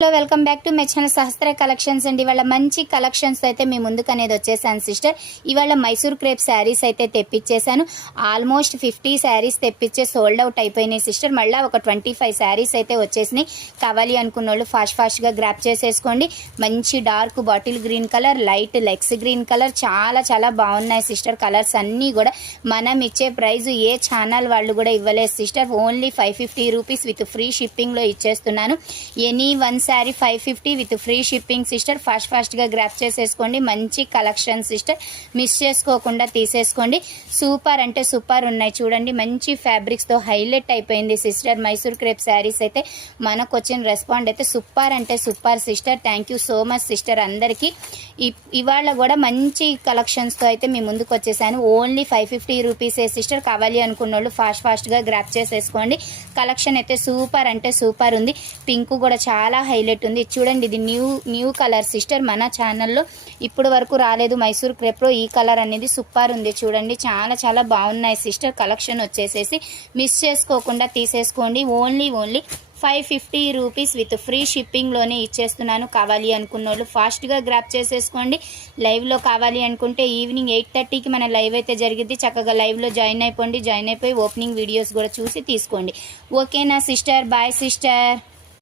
Hello welcome back to my channel Sahasra collections అండి. ఇవాళ మంచి కలెక్షన్స్ అయితే మీ ముందుకు అనేది వచ్చేసాను సిస్టర్. ఇవాళ మైసూర్ క్రేప్ శారీస్ అయితే తెప్పించేసాను. ఆల్మోస్ట్ 50 శారీస్ తెప్పించే సోల్డ్ అవుట్ అయిపోయినాయి సిస్టర్. మళ్ళీ ఒక 25 శారీస్ అయితే వచ్చేసినాయి. కావాలి అనుకున్న వాళ్ళు ఫాస్ట్గా గ్రాప్ చేసేసుకోండి. మంచి dark bottle green colour, light లెక్స్ గ్రీన్ కలర్, చాలా బాగున్నాయి సిస్టర్. కలర్స్ అన్నీ కూడా మనం ఇచ్చే ప్రైస్ ఏ ఛానల్ వాళ్ళు కూడా ఇవ్వలేదు sister. Only 550 rupees with free షిప్పింగ్లో ఇచ్చేస్తున్నాను. Any one sari 550 with free shipping sister. ఫాస్ట్గా గ్రాప్ చేసేసుకోండి. మంచి కలెక్షన్ సిస్టర్, మిస్ చేసుకోకుండా తీసేసుకోండి. సూపర్ అంటే సూపర్ ఉన్నాయి చూడండి. మంచి ఫ్యాబ్రిక్స్తో హైలైట్ అయిపోయింది సిస్టర్. మైసూర్ క్రేప్ శారీస్ అయితే మనకు వచ్చిన రెస్పాండ్ అయితే సూపర్ అంటే super sister. Thank you so much sister అందరికీ. ఇవాళ కూడా మంచి కలెక్షన్స్తో అయితే మీ ముందుకు వచ్చేసాను. ఓన్లీ 550 రూపీసే సిస్టర్. కావాలి అనుకున్న వాళ్ళు ఫాస్ట్గా గ్రాప్ చేసేసుకోండి. కలెక్షన్ అయితే సూపర్ అంటే సూపర్ ఉంది. పింక్ కూడా చాలా హైలైట్ ఉంది చూడండి. ఇది న్యూ కలర్ సిస్టర్. మన ఛానల్లో ఇప్పుడు వరకు రాలేదు మైసూర్ క్రేప్లో. ఈ కలర్ అనేది సూపర్ ఉంది చూడండి. చాలా బాగున్నాయి సిస్టర్. కలెక్షన్ వచ్చేసేసి మిస్ చేసుకోకుండా తీసేసుకోండి. ఓన్లీ 550 రూపీస్ విత్ ఫ్రీ షిప్పింగ్లోనే ఇచ్చేస్తున్నాను. కావాలి అనుకున్న వాళ్ళు ఫాస్ట్గా గ్రాప్ చేసేసుకోండి. లైవ్లో కావాలి అనుకుంటే ఈవినింగ్ 8:30కి మన లైవ్ అయితే జరిగింది. చక్కగా లైవ్లో జాయిన్ అయిపోయి ఓపెనింగ్ వీడియోస్ కూడా చూసి తీసుకోండి. ఓకేనా సిస్టర్? Bye sister.